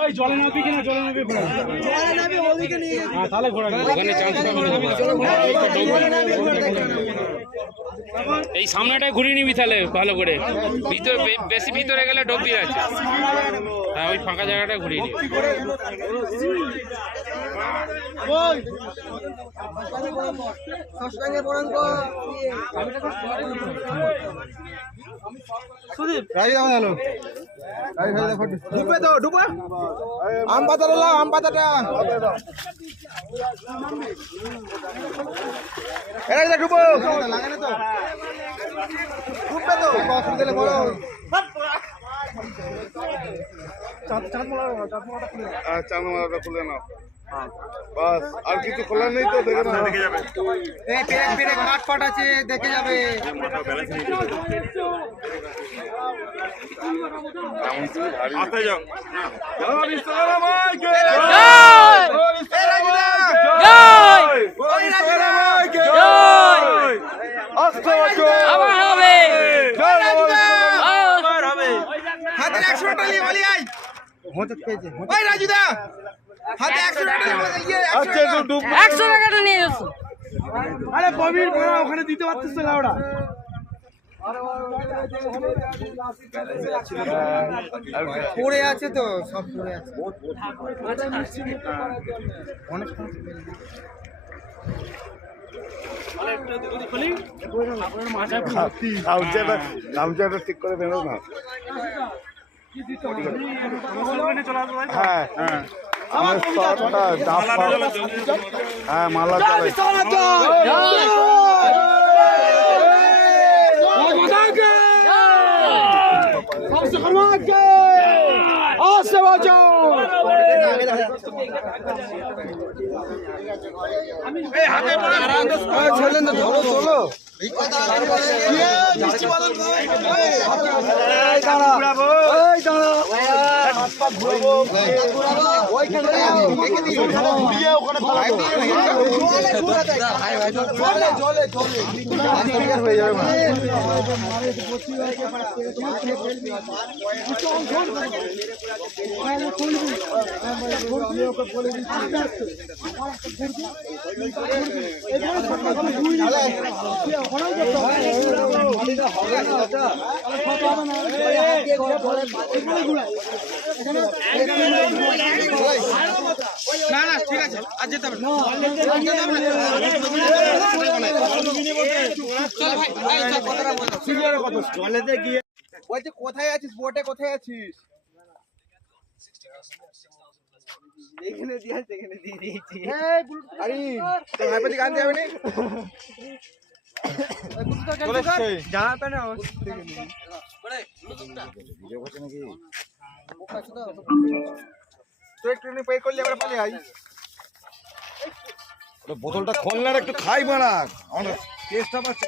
ওই জলে নামবি কিনা জলে নামবি ঘোড়া জলে নামবি ওদিকে নিয়ে হ্যাঁ তাহলে ঘোড়া ওখানে চান্স এই সামনেটায় ঘুরিয়ে নিবি তাহলে ভালো করে ভিতর বেশি ভিতরে গেলে ডবি আছে হ্যাঁ ওই ফাঁকা জায়গাটা ঘুরিয়ে নিবি সুদীপ রাই দাও হ্যালো রাই রাই ফটো ডুবে তো ডুবে আম পাতাটা লাও আম পাতাটা এরা এটা ডুবো লাগে না তো ডুবে তো অসুবিধা হলে বলো চাঁদমালাটা খুলে নাও বাস আর কিছু খোলা নেই তো দেখে না দেখে যাবে এই পেরেক পেরেক কাট ফাট আছে দেখে যাবে আতে যাও জয় ইসলাম মাইকে জয় জয় ইসলাম মাইকে জয় আস্তে বাঁচো আবার হবে জয় আবার হবে হাতে 100 টাকা নিয়ে বলি আই হতে পেয়েছে ওই রাজুদা হাতে 100 টাকা নিয়ে বলি ইয়ে আচ্ছা তো ডুব 100 টাকাটা নিয়ে যাচ্ছ আরে ববির ভাড়া ওখানে দিতে পারছিস না লাউডা পড়ে আছে তো সব পড়ে আছে অনেক গামছাটা ঠিক করে দেবো না হ্যাঁ হ্যাঁ হ্যাঁ মালা না না ঠিক আছে আজ যেতে হবে বলছে কোথায় আছিস বোটে কোথায় আছিস এখানে দিয়ে এখানে দিয়ে দিয়েছি আরে তো হাইপাতি গান দিয়ে হবে না চলে এসেছে জানা তো না ভিডিও করছে নাকি তো একটু পে করলে আমরা পালিয়ে আই বোতলটা খোল না একটু খাই মারা আমার টেস্টটা